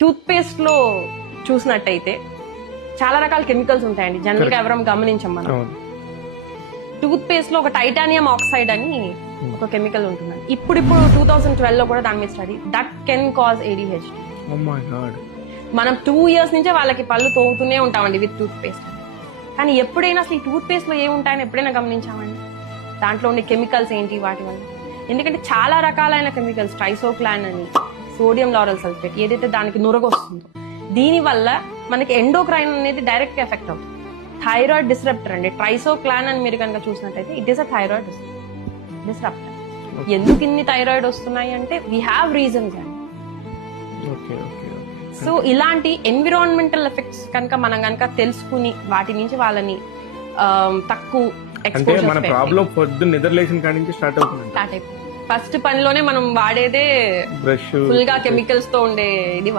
Tooth paste లో చూసినట్టయితే చాలా రకాల కెమికల్స్ ఉంటాయండి. జనరల్ గా ఎవరం గమనించం మనం. టూత్ పేస్ట్ లో ఒక టైటానియం ఆక్సైడ్ అని ఒక కెమికల్ ఉంటుంది. ఇప్పుడు 2012 లో కూడా దాని మీద study that can cause ADHD. మనం 2 years నుంచే వాళ్ళకి పళ్ళు తోగుతూనే ఉంటామండి విత్ టూత్ పేస్ట్. కానీ ఎప్పుడైనా అసలు ఈ టూత్ పేస్ట్ లో ఏముంటాయని ఎప్పుడైనా గమనించామండి? దాంట్లో ఉండే కెమికల్స్ ఏంటి వాటి వల్ల? ఎందుకంటే చాలా రకాలైన కెమికల్స్, ట్రైసోక్లాన్ అని, సోడియం లారల్ సల్ఫేట్, ఏదైతే దానికి నురగొస్తుందో దీని వల్ల మనకి ఎండోక్రైన్ అనేది డైరెక్ట్ గా ఎఫెక్ట్ అవుతుంది. థైరాయిడ్ డిస్రప్టర్ అండి. ట్రైసోక్లాన్ అని మీరు కనుక చూసినట్టయితే it is a thyroid disruptor. ఎందుకు ఇన్ని థైరాయిడ్ వస్తున్నాయి అంటే వీ హ్యావ్ రీజన్స్ అండి. సో ఇలాంటి ఎన్విరాన్మెంటల్ ఎఫెక్ట్స్ కనుక మనం కనుక తెలుసుకుని వాటి నుంచి వాళ్ళని తక్కువ స్టార్ట్ అయిపోతుంది. ఫస్ట్ పనిలోనే మనం వాడేదే ఫుల్ గా కెమికల్స్ తో ఉండే ఇది